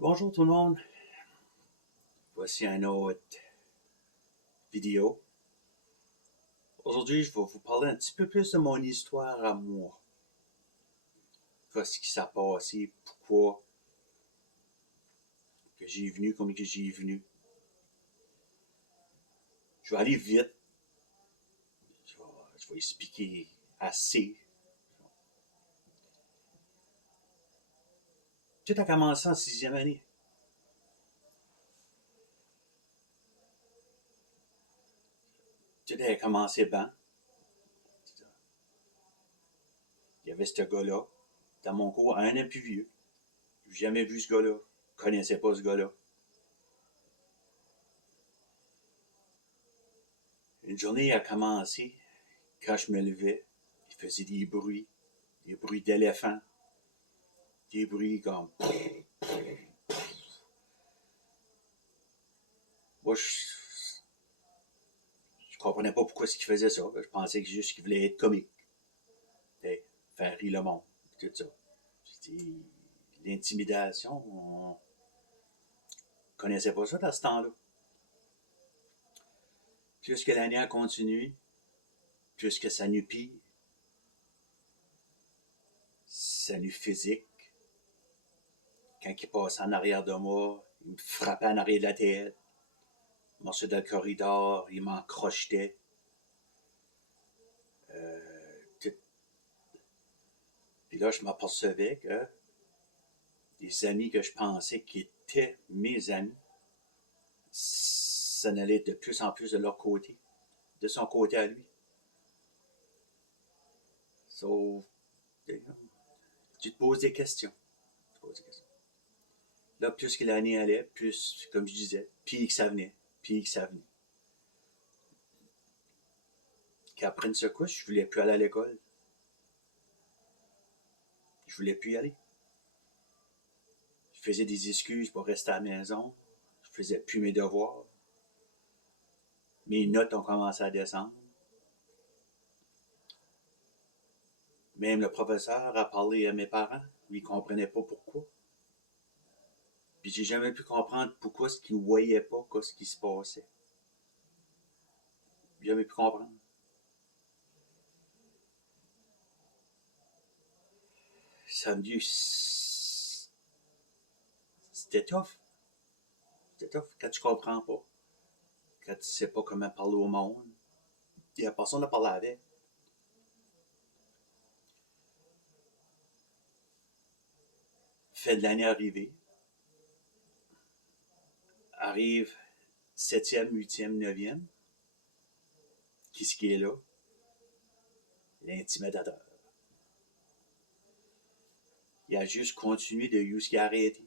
Bonjour tout le monde, voici un autre vidéo. Aujourd'hui, je vais vous parler un petit peu plus de mon histoire à moi. Ce qui s'est passé, pourquoi que j'ai venu comme que j'ai venu. Je vais aller vite, je vais expliquer assez. Tout a commencé en 6e année. Tout a commencé bien. Il y avait ce gars-là, dans mon cours, un an plus vieux. Je n'ai jamais vu ce gars-là, je ne connaissais pas ce gars-là. Une journée a commencé, quand je me levais, il faisait des bruits d'éléphants, des bruits comme... Moi, je comprenais pas pourquoi il faisait ça. Je pensais que juste qu'il voulait être comique. Faire rire le monde, tout ça. C'était l'intimidation, on connaissait pas ça dans ce temps-là. Plus que l'année a continué, plus que ça nous pire, ça nous physique. Quand il passait en arrière de moi, il me frappait en arrière de la tête. Il marchait dans le corridor, il m'encrochetait. Puis là, je m'apercevais que les amis que je pensais qui étaient mes amis, ça n'allait de plus en plus de leur côté, de son côté à lui. So, tu te poses des questions. Là, plus que l'année allait, plus, comme je disais, pire que ça venait, pire que ça venait. Qu'après une secousse, je voulais plus aller à l'école. Je voulais plus y aller. Je faisais des excuses pour rester à la maison. Je faisais plus mes devoirs. Mes notes ont commencé à descendre. Même le professeur a parlé à mes parents. Ils ne comprenaient pas pourquoi. Puis j'ai jamais pu comprendre pourquoi ce qu'ils ne voyaient pas ce qui se passait. J'ai jamais pu comprendre. Ça me dit, c'était tough. C'était tough quand tu comprends pas. Quand tu sais pas comment parler au monde. Il n'y a personne à parler avec. Fait de l'année arrivée. Arrive 7e, 8e, 9e. Qu'est-ce qui est là? L'intimidateur. Il a juste continué de jusqu'à arrêter.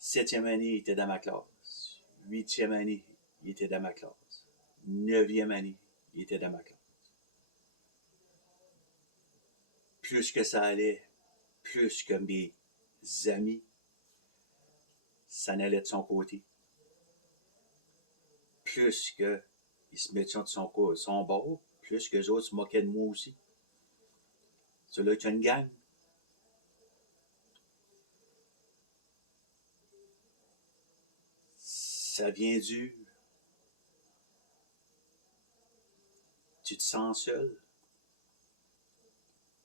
7e année, il était dans ma classe. 8e année, il était dans ma classe. 9e année, il était dans ma classe. Plus que ça allait, plus que mes amis s'en allaient de son côté. Plus qu'ils se mettaient de son bord, plus que les autres se moquaient de moi aussi. Celui-là est une gang. Ça vient dur. Tu te sens seul.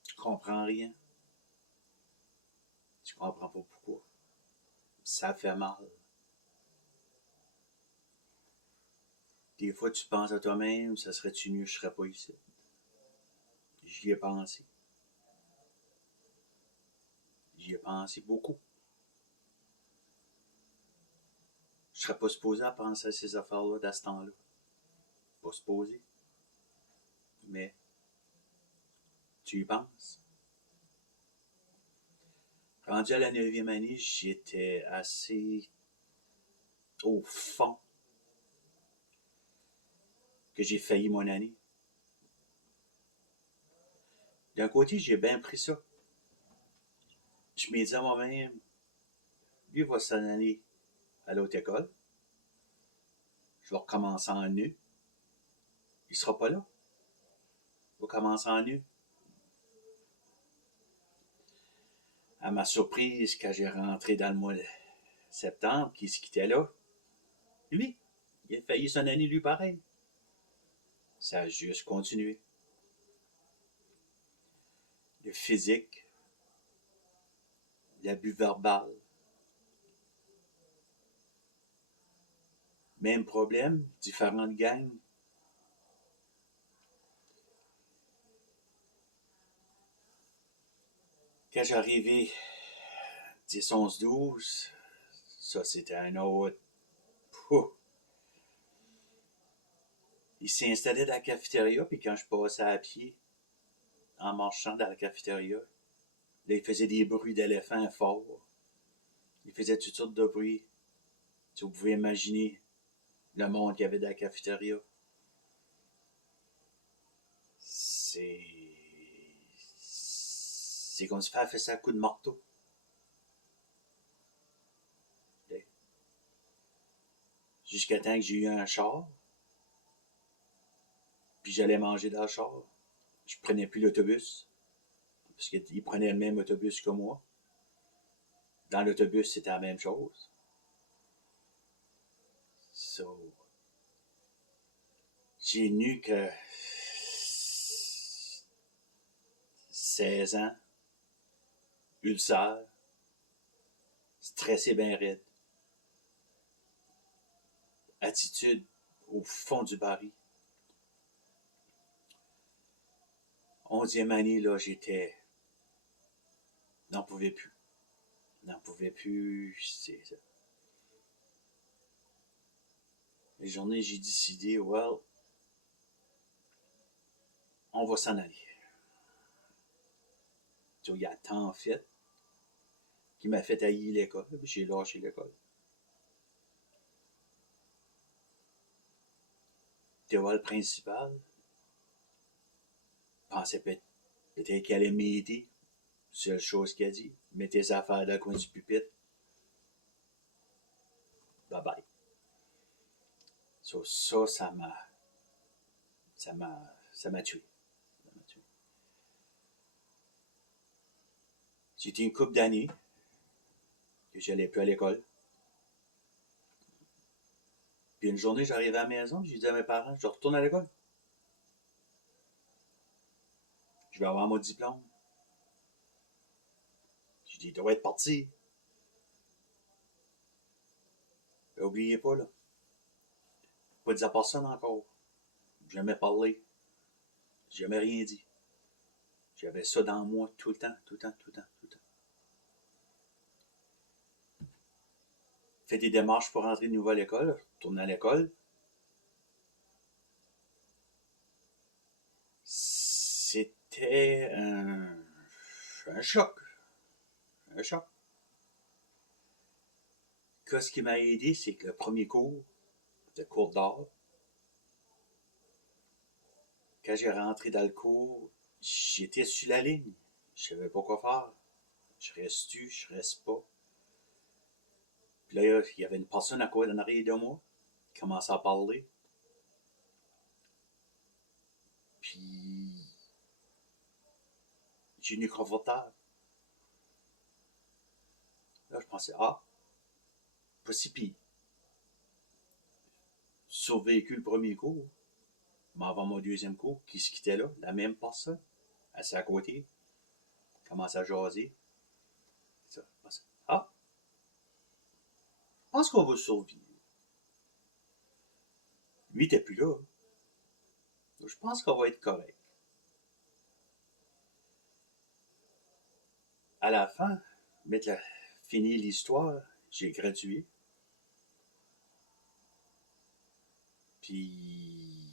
Tu comprends rien. Tu comprends pas pourquoi. Ça fait mal. Des fois, tu penses à toi-même, ça serait-tu mieux, je serais pas ici. J'y ai pensé. J'y ai pensé beaucoup. Je serais pas supposé à penser à ces affaires-là dans ce temps-là. Pas supposé. Mais tu y penses. Rendu à la 9e année, j'étais assez au fond que j'ai failli mon année. D'un côté, j'ai bien pris ça. Je me disais à moi-même, lui va s'en aller à l'autre école. Je vais recommencer en nu. Il sera pas là. Il va commencer en nu. À ma surprise, quand j'ai rentré dans le mois de septembre, qui se quittait là, lui, il a failli son année lui pareil. Ça a juste continué. Le physique, l'abus verbal, même problème, différentes gangs. Quand j'arrivais 10, 11, 12, ça c'était un autre. Pouh. Il s'est installé dans la cafétéria, puis quand je passais à pied, en marchant dans la cafétéria, là, il faisait des bruits d'éléphants forts. Il faisait toutes sortes de bruits. Tu vous pouvez imaginer le monde qu'il y avait dans la cafétéria. C'est comme se faire faire ça à coup de marteau. Jusqu'à temps que j'ai eu un char, puis j'allais manger dans le char. Je prenais plus l'autobus, parce qu'il prenait le même autobus que moi. Dans l'autobus, c'était la même chose. So, j'ai nu que 16 ans, ulcère, stressé bien raide, attitude au fond du baril. 11e année, là, j'étais... N'en pouvais plus. N'en pouvais plus, c'est ça. Les journées, j'ai décidé, well, on va s'en aller. Tu vois, il y a tant fait qui m'a fait haïr l'école, puis j'ai lâché l'école. Théoile principal, pensais peut-être qu'elle allait m'aider. Seule chose qu'elle a dit, mets tes affaires dans le coin du pupitre. Bye bye. So, ça m'a tué. Ça m'a tué. C'était une couple d'années que j'allais plus à l'école. Puis une journée, j'arrivais à la maison, j'ai dit à mes parents, je retourne à l'école. Je vais avoir mon diplôme. J'ai dit, il doit être parti. Mais oubliez pas, là. Pas dit à personne encore. Jamais parlé. Jamais rien dit. J'avais ça dans moi tout le temps, tout le temps, tout le temps, tout le temps. Fait des démarches pour rentrer de nouveau à l'école, retourner à l'école. C'était un choc. Un choc. Ce qui m'a aidé, c'est que le premier cours, c'était cours d'art. Quand j'ai rentré dans le cours, j'étais sur la ligne. Je savais pas quoi faire. Je reste-tu, je reste pas. Puis là, il y avait une personne à côté en arrière de moi qui commençait à parler. Puis, j'ai eu confortable. Là, je pensais, pas si pire. Survécu le premier cours. Mais avant mon deuxième cours, qui se quittait là, la même personne, assis à côté, commence à jaser. Ça, je pense qu'on va survivre. Lui, il n'était plus là. Donc, je pense qu'on va être correct. À la fin, fini l'histoire, j'ai gradué. Puis,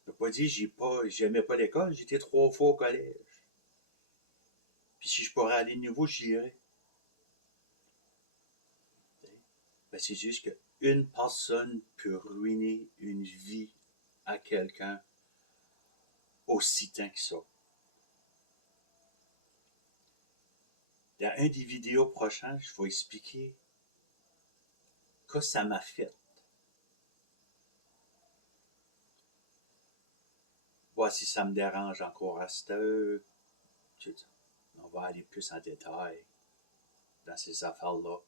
je peux pas dire j'aimais pas l'école, j'étais 3 fois au collège. Puis si je pourrais aller de nouveau, j'irais. Ben, c'est juste qu'une personne peut ruiner une vie à quelqu'un aussi temps que ça. Dans un des vidéos prochaines, je vais expliquer que ça m'a fait. Voir si ça me dérange encore à cette heure. on va aller plus en détail dans ces affaires-là.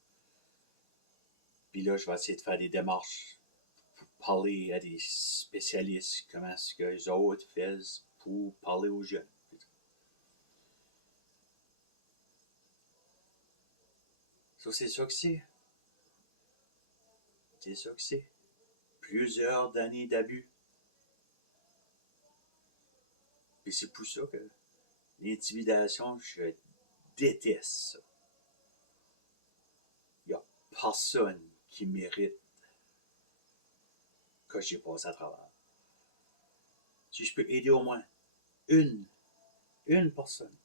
Puis là, je vais essayer de faire des démarches pour parler à des spécialistes, comment est-ce que les autres font pour parler aux jeunes. Ça, c'est ça que c'est. C'est ça que c'est. Plusieurs années d'abus. Et c'est pour ça que l'intimidation, je déteste ça. Il n'y a personne qui mérite que j'ai passé à travers. Si je peux aider au moins une personne,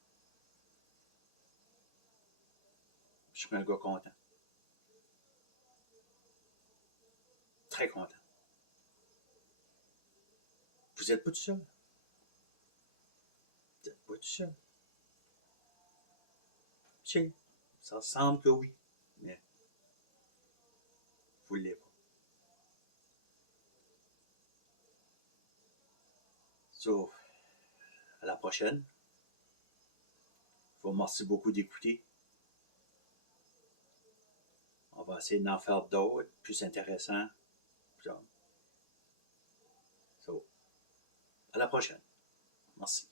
je suis un gars content. Très content. Vous n'êtes pas tout seul. Vous n'êtes pas tout seul. Je sais, ça semble que oui, mais vous ne l'êtes pas. So, à la prochaine. Je vous remercie beaucoup d'écouter. On va essayer d'en faire d'autres, plus intéressants. So, à la prochaine. Merci.